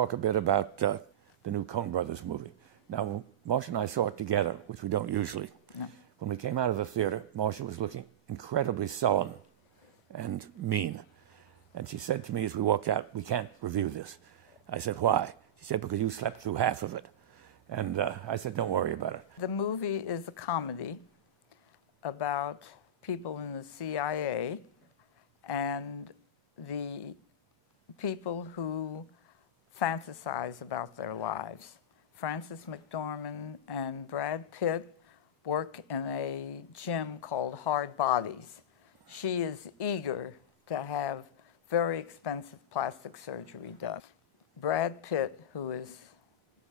talk a bit about the new Coen Brothers movie. Now, Marcia and I saw it together, which we don't usually. No. When we came out of the theater, Marcia was looking incredibly sullen and mean. And she said to me as we walked out, "We can't review this." I said, "Why?" She said, "Because you slept through half of it." And I said, "Don't worry about it." The movie is a comedy about people in the CIA and the people who fantasize about their lives. Frances McDormand and Brad Pitt work in a gym called Hard Bodies. She is eager to have very expensive plastic surgery done. Brad Pitt, who is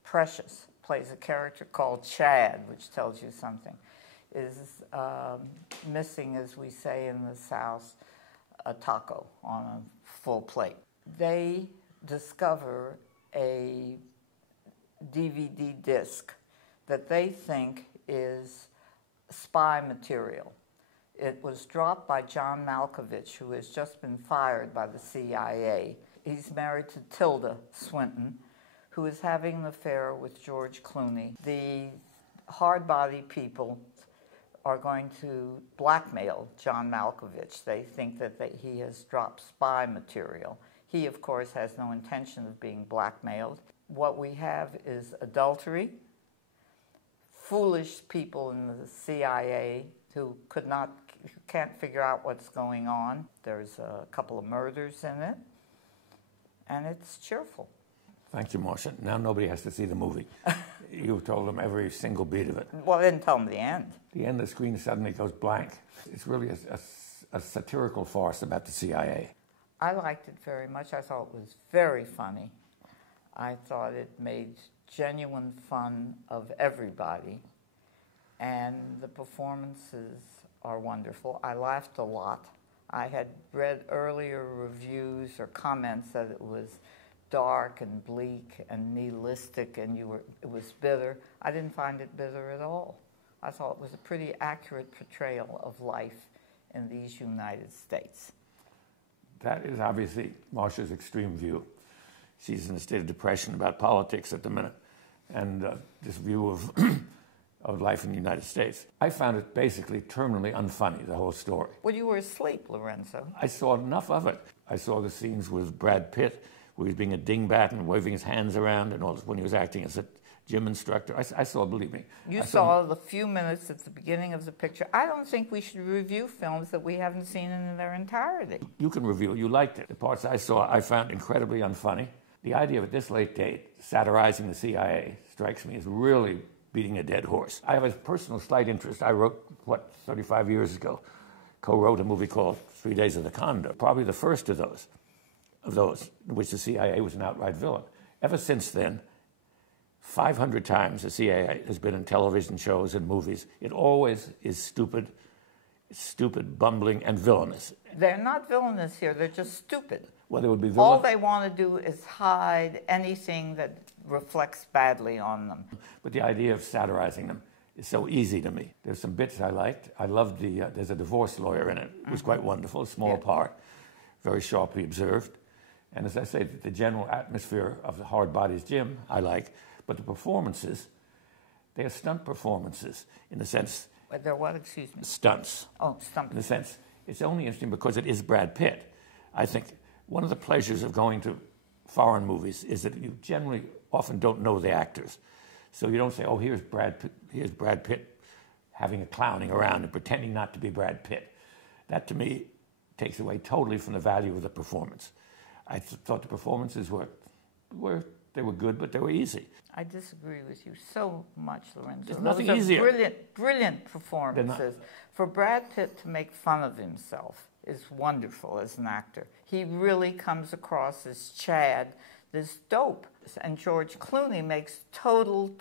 precious, plays a character called Chad, which tells you something, is missing, as we say in the South, a taco on a full plate. They discover a DVD disc that they think is spy material. It was dropped by John Malkovich, who has just been fired by the CIA. He's married to Tilda Swinton, who is having an affair with George Clooney. The hard-body people are going to blackmail John Malkovich. They think that he has dropped spy material. He, of course, has no intention of being blackmailed. What we have is adultery, foolish people in the CIA who can't figure out what's going on. There's a couple of murders in it, and it's cheerful. Thank you, Marcia. Now nobody has to see the movie. You told them every single beat of it. Well, I didn't tell them the end. The end, the screen suddenly goes blank. It's really a satirical farce about the CIA. I liked it very much. I thought it was very funny. I thought it made genuine fun of everybody. And the performances are wonderful. I laughed a lot. I had read earlier reviews or comments that it was dark and bleak and nihilistic and it was bitter. I didn't find it bitter at all. I thought it was a pretty accurate portrayal of life in these United States. That is obviously Marcia's extreme view. She's in a state of depression about politics at the minute, and this view of of life in the United States. I found it basically terminally unfunny, the whole story. Well, you were asleep, Lorenzo. I saw enough of it. I saw the scenes with Brad Pitt, where he was being a dingbat and waving his hands around, and all this, when he was acting as a gym instructor. I saw, believe me. You saw the few minutes at the beginning of the picture. I don't think we should review films that we haven't seen in their entirety. You can review. You liked it. The parts I saw, I found incredibly unfunny. The idea of at this late date satirizing the CIA strikes me as really beating a dead horse. I have a personal slight interest. I wrote, 35 years ago, co-wrote a movie called 3 Days of the Condor, probably the first of those in which the CIA was an outright villain. Ever since then, 500 times the CIA has been in television shows and movies. It always is stupid, bumbling, and villainous. They're not villainous here. They're just stupid. Well, they would be All they want to do is hide anything that reflects badly on them. But the idea of satirizing them is so easy to me. There's some bits I liked. I loved there's a divorce lawyer in it. It was quite wonderful, a small part, very sharply observed. And as I say, the general atmosphere of the Hard Bodies gym I like. But the performances, they are stunt performances in the sense... They're what, excuse me? Stunts. Oh, stunts. In the sense, it's only interesting because it is Brad Pitt. I think one of the pleasures of going to foreign movies is that you generally often don't know the actors. So you don't say, oh, here's Brad Pitt having a clowning around and pretending not to be Brad Pitt. That, to me, takes away totally from the value of the performance. I thought the performances were good, but they were easy. I disagree with you so much, Lorenzo. There's nothing easier. Brilliant performances. For Brad Pitt to make fun of himself is wonderful as an actor. He really comes across as Chad, this dope. And George Clooney makes total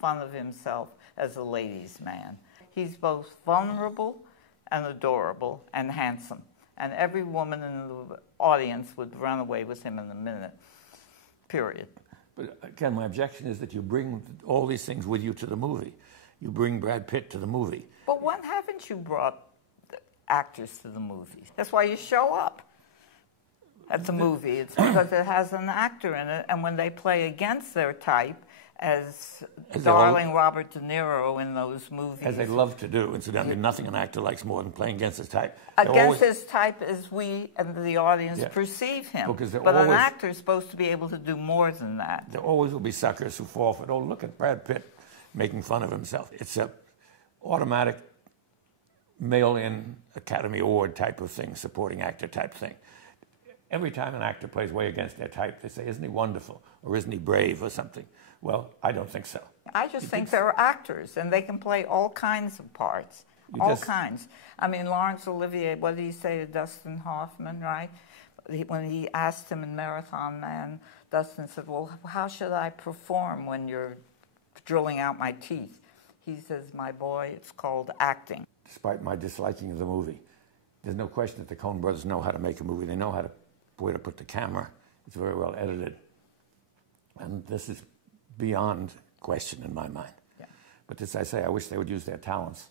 fun of himself as a ladies' man. He's both vulnerable and adorable and handsome. And every woman in the audience would run away with him in a minute, period. But again, my objection is that you bring all these things with you to the movie. You bring Brad Pitt to the movie. But when haven't you brought actors to the movies? That's why you show up. at the movie. It's because it has an actor in it, and when they play against their type, as darling Robert De Niro in those movies. As they love to do, incidentally, nothing an actor likes more than playing against his type. Against his type as we and the audience perceive him. But an actor is supposed to be able to do more than that. There always will be suckers who fall for it. Oh, look at Brad Pitt making fun of himself. It's a automatic mail-in Academy Award type of thing, supporting actor type thing. Every time an actor plays way against their type, they say, isn't he wonderful? Or isn't he brave or something? Well, I don't think so. I just think they're actors, and they can play all kinds of parts. All kinds. I mean, Laurence Olivier, what did he say to Dustin Hoffman, right? When he asked him in Marathon Man, Dustin said, well, how should I perform when you're drilling out my teeth? He says, my boy, it's called acting. Despite my disliking of the movie, there's no question that the Coen Brothers know how to make a movie. They know where to put the camera. It's very well edited. And this is beyond question in my mind. Yeah. But as I say, I wish they would use their talents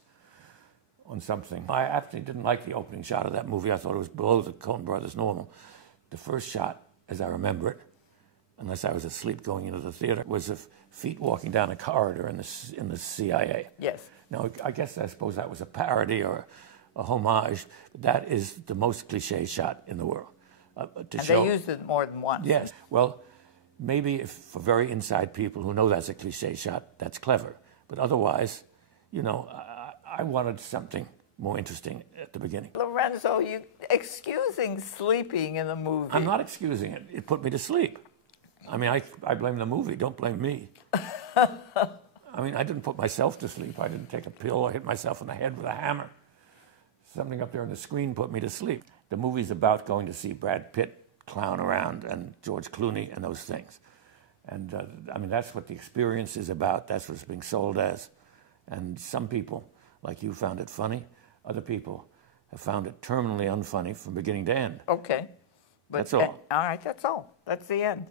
on something. I absolutely didn't like the opening shot of that movie. I thought it was below the Coen Brothers' normal. The first shot, as I remember it, unless I was asleep going into the theater, was of feet walking down a corridor in the CIA. Yes. Now, I suppose that was a parody or a homage. That is the most cliche shot in the world. They used it more than once. Yes. Well, maybe if for very inside people who know that's a cliche shot, that's clever. But otherwise, I wanted something more interesting at the beginning. Lorenzo, you excusing sleeping in the movie. I'm not excusing it. It put me to sleep. I mean, I blame the movie. Don't blame me. I mean, I didn't put myself to sleep. I didn't take a pill or hit myself in the head with a hammer. Something up there on the screen put me to sleep. The movie's about going to see Brad Pitt clown around and George Clooney and those things. And, I mean, that's what the experience is about. That's what it's being sold as. And some people, like you, found it funny. Other people have found it terminally unfunny from beginning to end. Okay. That's all. All right, that's all. That's the end.